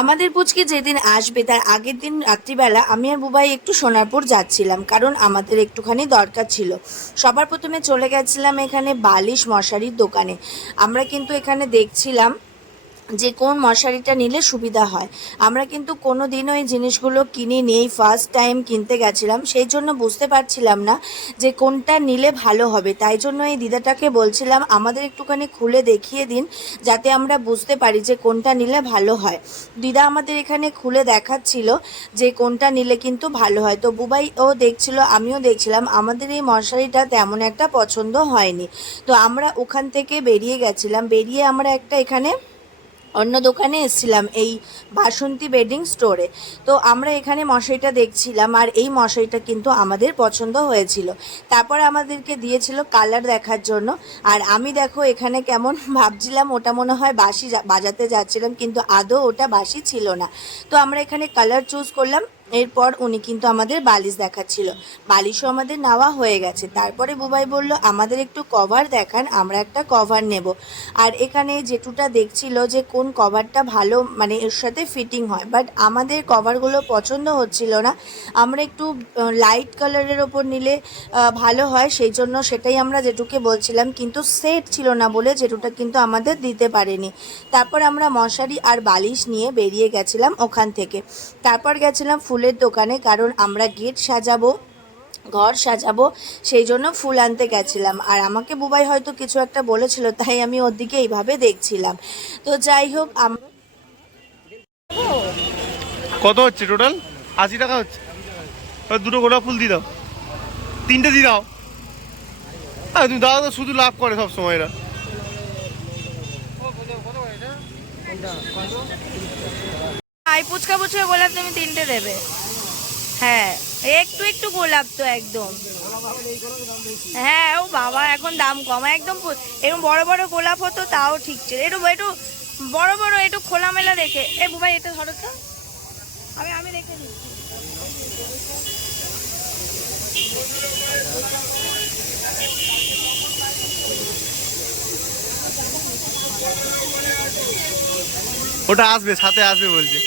আমাদের পুচকে যেদিন আসবে তার আগের দিন রাত্রিবেলা আমি আর বুবাই একটু সোনারপুর যাচ্ছিলাম, কারণ আমাদের একটুখানি দরকার ছিল। সবার প্রথমে চলে গেছিলাম এখানে বালিশ মশারির দোকানে। আমরা কিন্তু এখানে দেখছিলাম যে কোন মশারিটা নিলে সুবিধা হয়। আমরা কিন্তু কোনো দিনও এই জিনিসগুলো কিনি নেই, ফার্স্ট টাইম কিনতে গেছিলাম, সেই জন্য বুঝতে পারছিলাম না যে কোনটা নিলে ভালো হবে। তাই জন্য এই দিদাটাকে বলছিলাম আমাদের একটুখানি খুলে দেখিয়ে দিন, যাতে আমরা বুঝতে পারি যে কোনটা নিলে ভালো হয়। দিদা আমাদের এখানে খুলে দেখাচ্ছিল যে কোনটা নিলে কিন্তু ভালো হয়। তো বুবাই ও দেখছিল, আমিও দেখছিলাম, আমাদের এই মশারিটা তেমন একটা পছন্দ হয়নি। তো আমরা ওখান থেকে বেরিয়ে গেছিলাম, বেরিয়ে আমরা একটা এখানে অন্য দোকানে এসেছিলাম, এই বাসন্তী বেডিং স্টোরে। তো আমরা এখানে মশারিটা দেখছিলাম, আর এই মশারিটা কিন্তু আমাদের পছন্দ হয়েছিল। তারপর আমাদেরকে দিয়েছিল কালার দেখার জন্য। আর আমি দেখো এখানে কেমন ভাবছিলাম ওটা মনে হয় বাঁশি বাজাতে যাচ্ছিলাম, কিন্তু আদৌ ওটা বাঁশি ছিল না। তো আমরা এখানে কালার চুজ করলাম। এরপর উনি কিন্তু আমাদের বালিশ দেখাচ্ছিল, বালিশও আমাদের নেওয়া হয়ে গেছে। তারপরে বুবাই বলল আমাদের একটু কভার দেখান, আমরা একটা কভার নেব। আর এখানে জেঠুটা দেখছিল যে কোন কভারটা ভালো, মানে এর সাথে ফিটিং হয়, বাট আমাদের কভারগুলো পছন্দ হচ্ছিল না। আমরা একটু লাইট কালারের ওপর নিলে ভালো হয়, সেই জন্য সেটাই আমরা জেঠুকে বলছিলাম, কিন্তু সেট ছিল না বলে জেঠুটা কিন্তু আমাদের দিতে পারেনি। তারপর আমরা মশারি আর বালিশ নিয়ে বেরিয়ে গেছিলাম ওখান থেকে। তারপর গেছিলাম ফুলের দোকানে, কারণ আমরা গেট সাজাবো, ঘর সাজাবো, সেই জন্য ফুল আনতে গেছিলাম। আর আমাকে বুবাই হয়তো কিছু একটা বলেছিল, তাই আমি ওর দিকে এইভাবে দেখছিলাম। তো যাই হোক, কত হচ্ছে টোটাল? 80 টাকা হচ্ছে। দুটো গোলাপ ফুল দিয়ে দাও, তিনটে দিয়ে দাও। হ্যাঁ তুমি দাদা তো শুধু লাভ করে সব সময় এরা। ফুচকা ফুচকা গোলাপ তুমি তিনটে দেবে। হ্যাঁ, একটু একটু গোলাপ তো একদম। হ্যাঁ ও বাবা, এখন দাম কম একদম। এরকম বড় বড় গোলাপ হতো তাও ঠিক ছিল, একটু একটু বড় বড় একটু খোলামেলা রেখে। এ বুবাই এটা ধরো তো, আমি আমি রেখে দিচ্ছি। ওটা আসবে, সাথে আসবে বলছে।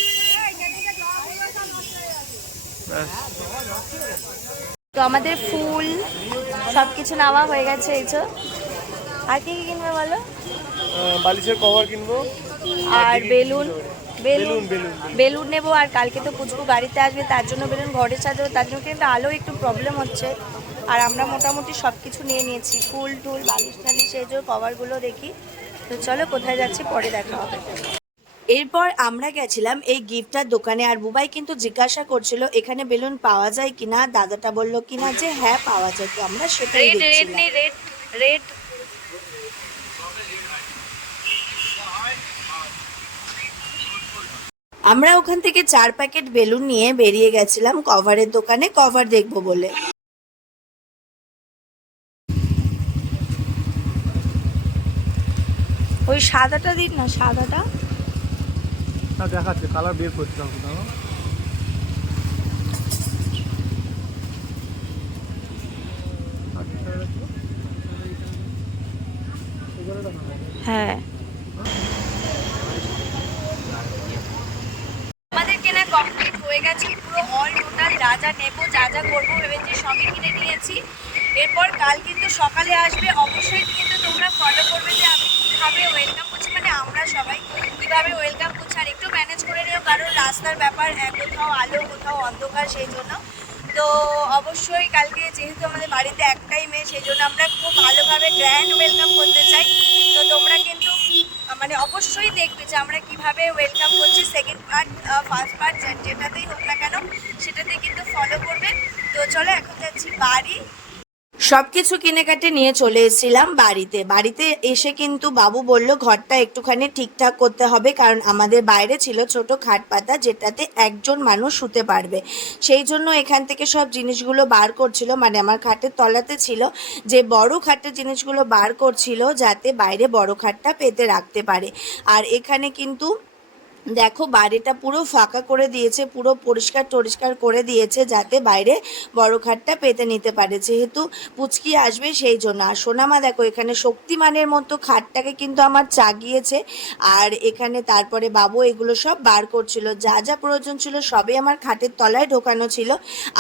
তো আমাদের ফুল সব কিছু নেওয়া হয়ে গেছে। এই তো, আর কি কি কিনবে বলো? বালিশের কভার কিনবো আর বেলুন বেলুন বেলুন নেবো। আর কালকে তো পুচকু গাড়িতে আসবে, তার জন্য বেলুন ঘরে সাজাবো, তার জন্য কিন্তু আলো একটু প্রবলেম হচ্ছে। আর আমরা মোটামুটি সব কিছু নিয়ে নিয়েছি, ফুল টুল বালিশ টালিশ, এই যে কভারগুলো দেখি। তো চলো কোথায় যাচ্ছি পরে দেখা হবে। এরপর আমরা গেছিলাম এই গিফটটার দোকানে। আর বুবাই কিন্তু জিজ্ঞাসা করছিল এখানে বেলুন পাওয়া যায় কিনা, দাদাটা বলল কিনা যে হ্যাঁ পাওয়া যায়। তো আমরা সেটাই দেখছিলাম। রেড রেড আমরা ওখান থেকে 4 প্যাকেট বেলুন নিয়ে বেরিয়ে গেছিলাম কভারের দোকানে, কভার দেখবো বলে। ওই সাদাটা দিন না, সাদাটা দেখাচ্ছে, কালার বের করছিলাম। হ্যাঁ। আমাদের কেনা কমপ্লিট হয়ে গেছে, পুরো অল টোটাল যা যা নেবো, যা যা করবো ভেবেছি সবই কিনে নিয়েছি। এরপর কাল কিন্তু সকালে আসবে, অবশ্যই কিন্তু তোমরা ফলো করবে যে আমি কীভাবে ওয়েলকাম করছি, মানে আমরা সবাই কীভাবে ওয়েলকাম করছি। আর একটু ম্যানেজ করে নিও, কারণ রাস্তার ব্যাপার, কোথাও আলো কোথাও অন্ধকার, সেই জন্য। তো অবশ্যই কালকে যেহেতু আমাদের বাড়িতে একটাই মেয়ে, সেই জন্য আমরা খুব ভালোভাবে গ্র্যান্ড ওয়েলকাম করতে চাই। তো তোমরা কিন্তু মানে অবশ্যই দেখবে যে আমরা কিভাবে ওয়েলকাম করছি। সেকেন্ড পার্ট ফার্স্ট পার্ট যেটাতেই হোক না কেন, সেটাতেই কিন্তু ফলো করবে। তো চলো এখন যাচ্ছি বাড়ি। সব কিছু কিনে কাটে নিয়ে চলে এসেছিলাম বাড়িতে। বাড়িতে এসে কিন্তু বাবু বলল ঘরটা একটুখানি ঠিকঠাক করতে হবে, কারণ আমাদের বাইরে ছিল ছোট খাট পাতা, যেটাতে একজন মানুষ শুতে পারবে। সেই জন্য এখান থেকে সব জিনিসগুলো বার করছিল, মানে আমার খাটের তলাতে ছিল যে বড় খাটের জিনিসগুলো বার করছিল, যাতে বাইরে বড় খাটটা পেতে রাখতে পারে। আর এখানে কিন্তু দেখো বাড়িটা পুরো ফাঁকা করে দিয়েছে, পুরো পরিষ্কার টরিষ্কার করে দিয়েছে, যাতে বাইরে বড় খাটটা পেতে নিতে পারে, যেহেতু পুচকি আসবে সেই জন্য। আর সোনামা দেখো এখানে শক্তিমানের মতো খাটটাকে কিন্তু আমার চাগিয়েছে, আর এখানে তারপরে বাবু এগুলো সব বার করছিল, যা যা প্রয়োজন ছিল সবই আমার খাটের তলায় ঢোকানো ছিল।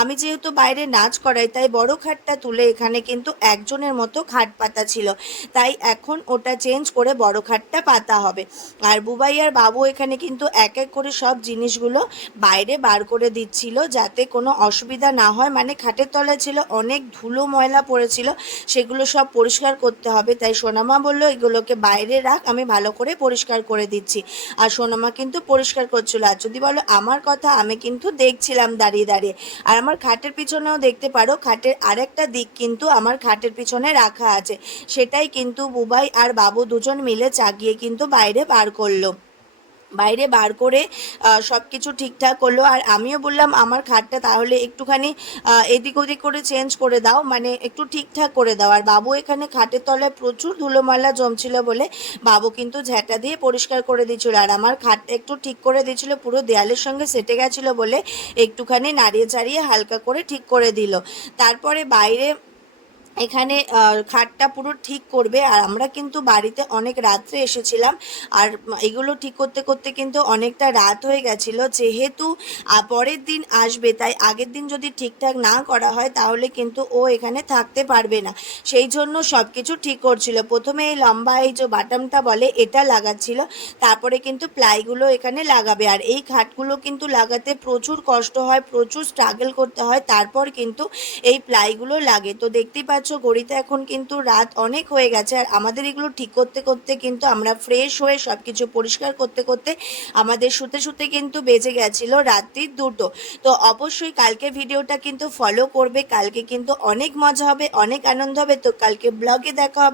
আমি যেহেতু বাইরে নাচ করাই, তাই বড় খাটটা তুলে এখানে কিন্তু একজনের মতো খাট পাতা ছিল, তাই এখন ওটা চেঞ্জ করে বড় খাটটা পাতা হবে। আর বুবাই আর বাবু এখানে কিন্তু এক এক করে সব জিনিসগুলো বাইরে বার করে দিচ্ছিল, যাতে কোনো অসুবিধা না হয়। মানে খাটের তলায় ছিল অনেক ধুলো ময়লা পড়েছিল, সেগুলো সব পরিষ্কার করতে হবে, তাই সোনামা বললো এগুলোকে বাইরে রাখ, আমি ভালো করে পরিষ্কার করে দিচ্ছি। আর সোনামা কিন্তু পরিষ্কার করছিল। আর যদি বলো আমার কথা, আমি কিন্তু দেখছিলাম দাঁড়িয়ে দাঁড়িয়ে। আর আমার খাটের পিছনেও দেখতে পারো, খাটের আরেকটা দিক কিন্তু আমার খাটের পিছনে রাখা আছে, সেটাই কিন্তু বুবাই আর বাবু দুজন মিলে চাগিয়ে কিন্তু বাইরে বার করলো। বাইরে বার করে সব কিছু ঠিকঠাক করলো। আর আমিও বললাম আমার খাটটা তাহলে একটুখানি এদিক ওদিক করে চেঞ্জ করে দাও, মানে একটু ঠিকঠাক করে দাও। আর বাবু এখানে খাটের তলায় প্রচুর ধুলো ময়লা জমছিল বলে বাবু কিন্তু ঝ্যাঁটা দিয়ে পরিষ্কার করে দিচ্ছিল। আর আমার খাটটা একটু ঠিক করে দিচ্ছিল, পুরো দেয়ালের সঙ্গে সেটে গেছিলো বলে একটুখানি নাড়িয়ে চাড়িয়ে হালকা করে ঠিক করে দিল। তারপরে বাইরে এখানে খাটটা পুরো ঠিক করবে। আর আমরা কিন্তু বাড়িতে অনেক রাত্রে এসেছিলাম, আর এগুলো ঠিক করতে করতে কিন্তু অনেকটা রাত হয়ে গেছিলো, যেহেতু পরের দিন আসবে, তাই আগের দিন যদি ঠিকঠাক না করা হয় তাহলে কিন্তু ও এখানে থাকতে পারবে না, সেই জন্য সব কিছু ঠিক করছিল। প্রথমে এই লম্বা এই যে বাটামটা বলে এটা লাগাচ্ছিল, তারপরে কিন্তু প্লাইগুলো এখানে লাগাবে। আর এই খাটগুলো কিন্তু লাগাতে প্রচুর কষ্ট হয়, প্রচুর স্ট্রাগল করতে হয়, তারপর কিন্তু এই প্লাইগুলো লাগে। তো দেখতেই পাচ্ছ ঘড়িতে এখন কিন্তু রাত অনেক হয়ে গেছে, আর আমাদের এগুলো ঠিক করতে করতে কিন্তু আমরা ফ্রেশ হয়ে সব কিছু পরিষ্কার করতে করতে আমাদের শুতে শুতে কিন্তু বেজে গেছিলো রাত্রি 2টো। তো অবশ্যই কালকে ভিডিওটা কিন্তু ফলো করবে, কালকে কিন্তু অনেক মজা হবে, অনেক আনন্দ হবে। তো কালকে ব্লগে দেখা হবে।